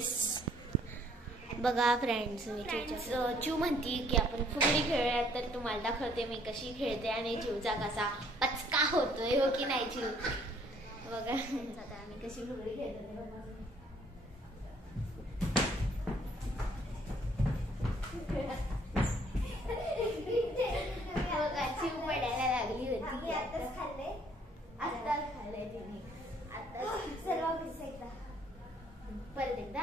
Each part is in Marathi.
ड्रेस बघा फ्रेंड्स. मी चिव म्हणती की आपण फुगडी खेळूया, तर तुम्हाला दाखवते मी कशी खेळते आणि चिवचा कसा पचका होतोय, हो की नाही चिव. बघा आता आम्ही कशी फुगडी खेळतो. बघा चिव पडायला लागली होती. आताच खाल्लंय तिने. आता सर्व परत एकदा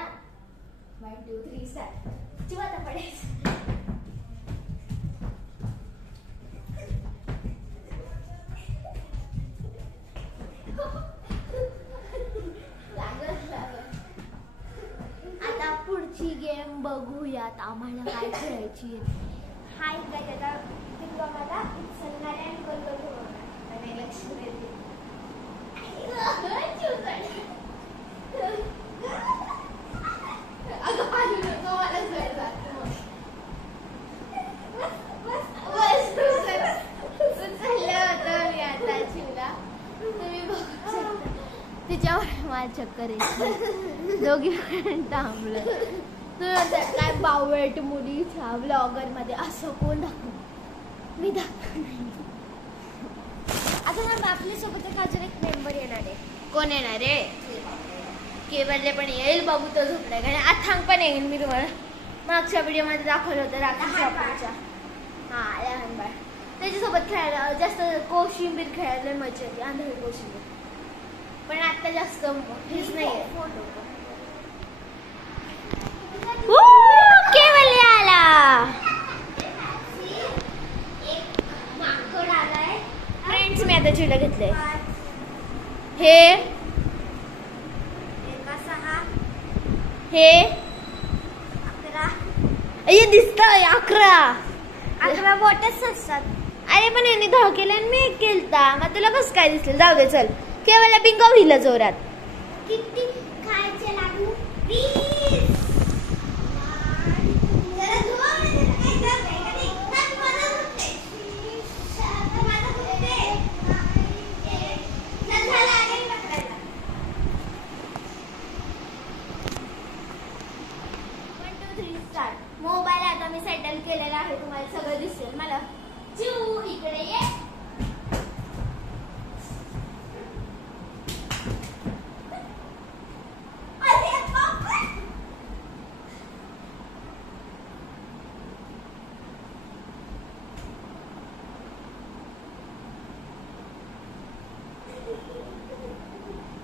1 2 3 स्टार्ट. चिव आता पडायचं. आता पुढची गेम बघूयात आम्हाला काय खेळायची. हाय काय आता मला उचलणार आणि कोण लक्ष देते. तिच्यावर माझ्या चक्कर येते. दोघी थांबलं. काय बावट मुलीच्या ब्लॉगर मध्ये असं कोण दाखव. मी दाखव नाही. आता आपल्यासोबत अजून एक मेंबर येणार आहे. कोण येणार आहे? केवलले पण येईल. बाबू तो झोपलाय. कारण अथांग पण येईल. मी तुम्हाला मागच्या व्हिडिओ मध्ये दाखवलं होतं रात्री शॉपिंगच्या. हा लहान बाळ त्याच्यासोबत खेळायला जास्त कोशिंबीर खेळायला मजा येते. आंधळी कोशिंबीर. पण आता जास्त हेच नाहीये. केवल आला. फ्रेंड्स मी आता चिवला घेतलंय. हे दिसतंय 11 बोटच असतात. अरे पण यांनी 10 केलं आणि मी 1 केलता. मग तुला कसं काय दिसलं. जाऊ दे चल. केवळ बिंगो हिला जोरात. किती खायचे लागू मोबाईल आता मी सेटल केलेला आहे. तुम्हाला सगळं दिसेल. मला चिव इकडे ये.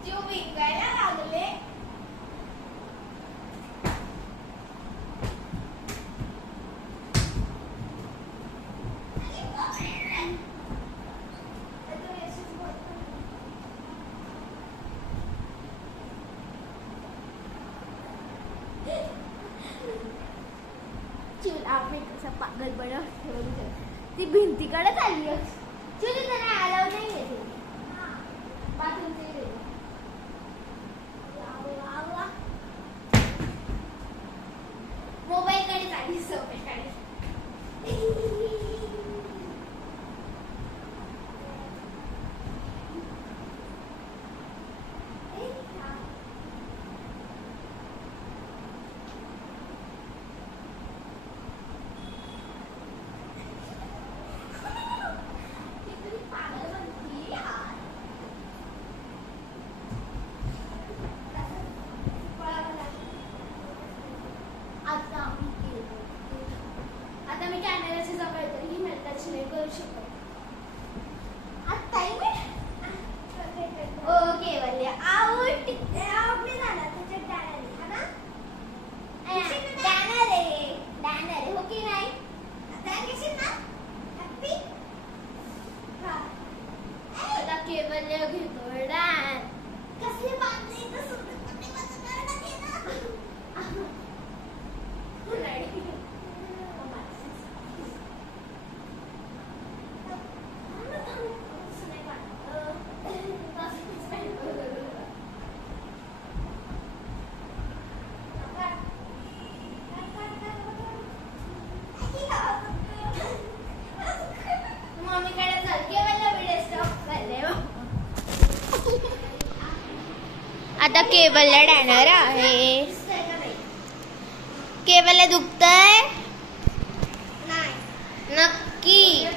चिव विकायला लागले. आपण कसा पागल बनव. ती भिंतीकडे चालली. चुली तर नाही आला नाही. मोबाईल कडे चालली. सवय आता मी कॅमेराची जवळ तर ही मिळताच नाही करू शकत. आता ओके वाले आउट. मी झाला त्याच्यात डॅनर आहे हो की नाही. आता केवल घेतो डॅन. कसले बांधले आता केवलला डॅनर आहे. केवळ दुखतंय नक्की?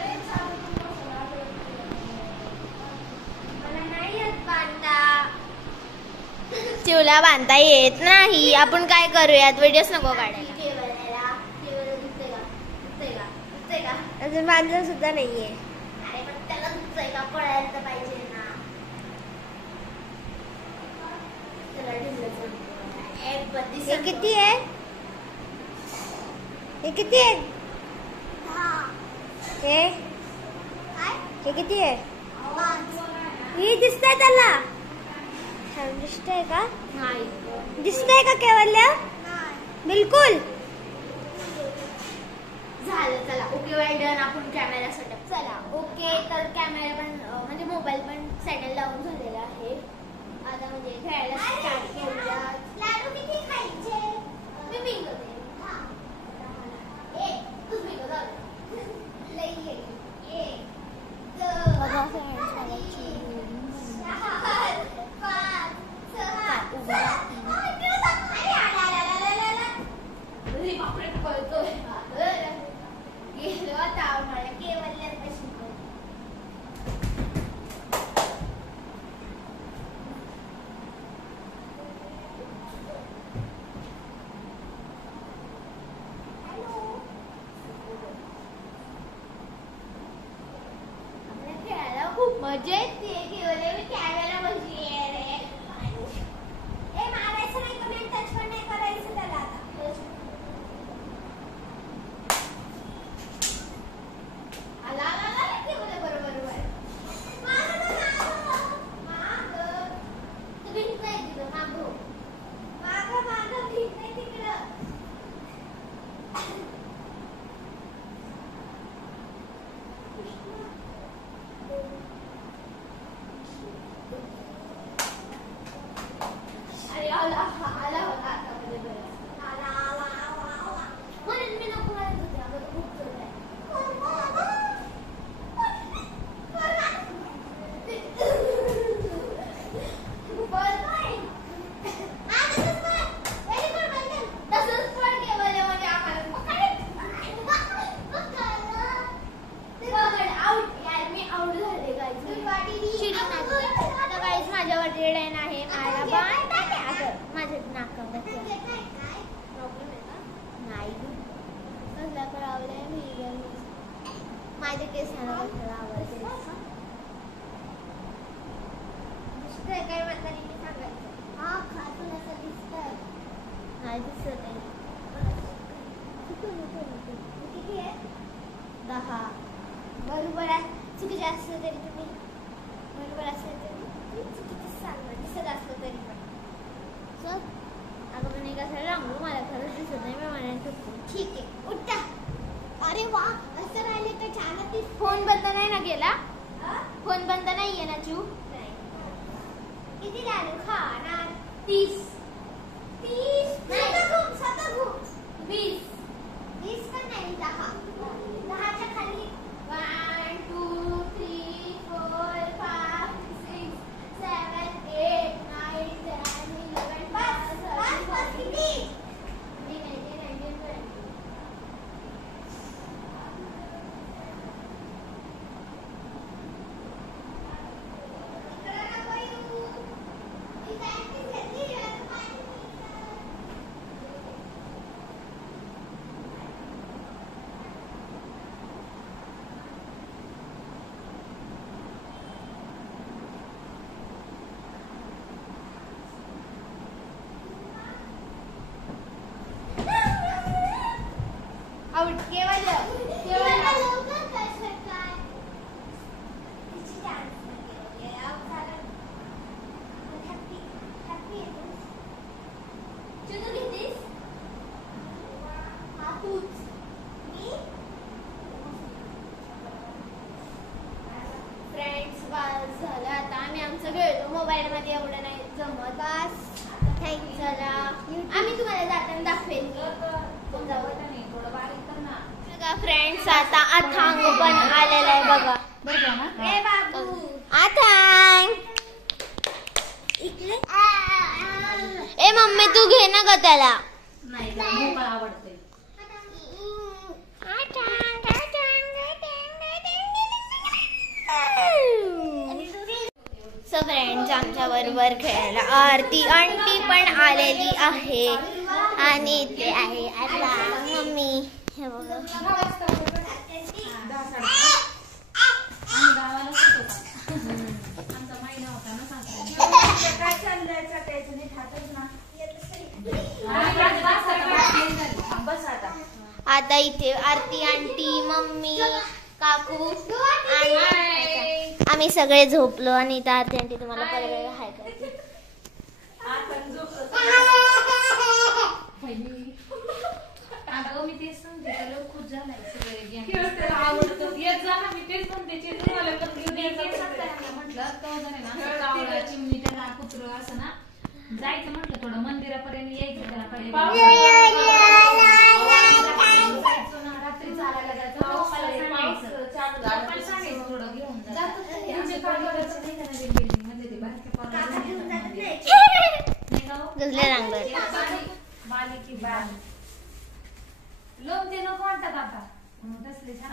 चिवला बांधता येत नाही. आपण काय करूयात, व्हिडिओच नको काढायला. अजून बांधलं सुद्धा नाहीये. अरे पण त्याला दुखतंय का कळायला तर पाहिजे ना. हे किती आहे? हे किती आहे? हे किती आहे? हे दिसतंय त्याला? दिसतंय का? नाही. दिसतंय का केवल्या? बिलकुल. झालं. चला ओके वेल डन. आपण कॅमेरा सेटअप. चला ओके. तर कॅमेरा पण म्हणजे मोबाईल पण सेटल लावून झालेला आहे. आता म्हणजे खेळायला स्टार्ट करूया. लाडू किती खायचे? मी बिंगवते. तूच बिंगव. लई ये. मजा येते. कॅमेरा बसली आहे रे. मारायचं नाही का? मी टच पण नाही करायचं त्याला. आता बरोबर भीत नाही तिथं. माग भीत नाही तिकडं. माझे केस आवडते. काय म्हातारी मी सांगायचं. हा खातून असं दिसतंय. नाही दिसत आहे. किती आहे? 10. बरोबर आहे. चुकी जास्त तरी तुम्ही बरोबर असेल तरी चुकीचं सांगा. दिसत असलं तरी पण चल. अगं पण एक असं रांगू मला खरंच दिसत नाही. मी म्हणायचं ठीक आहे उठा. अरे वा असं राहिले तर छान. फोन बंद नाही ना केला? फोन बंद नाहीये ना चू? किती लाडू खाणार? 30. 20 पण नाही. 10. 10च्या खाली 1 2 3 4 5 6 7 8 9 10 11 12 किती? मोबाईल मध्ये एवढं नाही जमत. थँक्यू. चला आम्ही तुम्हाला जाताना दाखवेल. फ्रेंड्स आता अथांग पण आलेला आहे बघा. ए बाबू अथांग इकडे. ए मम्मी तू घे ना ग त्याला. नाही मोकळा आवडते. सो फ्रेंड्स, आमच्या बरोबर खेळायला आरती आंटी पण आलेली आहे आणि ते आहे आता मम्मी. हे बघा आता इथे आरती आंटी, मम्मी, काकू आणि आम्ही सगळे झोपलो आणि इथं आरती आंटी तुम्हाला परत हाय करते. अगं मी तेच सांगते त्याला खुश झालाय सगळे आवडतं येत झाला. मी तेच म्हणते म्हटलं तो जर ना कावळा चिमणी त्याला कुत्र असं ना जायचं म्हटलं थोडं मंदिरापर्यंत यायचं त्याला कडे जायचं ना रात्री चालायला जायचं थोडं घेऊन गजले रांगण बालिकी बाल लोक ते नको वाटतात आता तसले छान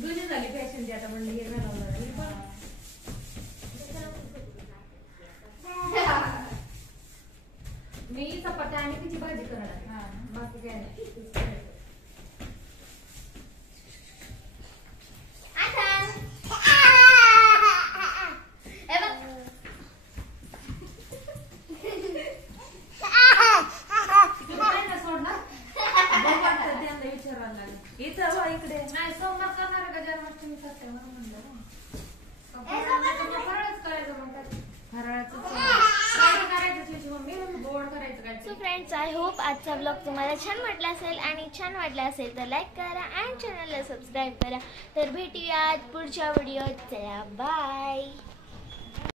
जुनी झाली फॅशन ती आता म्हणली हे घालवणार. मी चपाती आणि तिची भाजी करणार बाकी काय नाही. इकडे नाही सोमवार करणार का जन्माष्टमी करते म्हणून म्हणलं फराळच करायचं म्हणतात. फराळाचं करायचं मम्मी गोड करायचं काय. सो फ्रेंड्स, आय होप आजचा ब्लॉग तुम्हाला छान वाटला असेल आणि छान वाटला असेल तर लाईक करा आणि चॅनलला सबस्क्राईब करा. तर भेटूयात पुढच्या व्हिडिओत. चला बाय.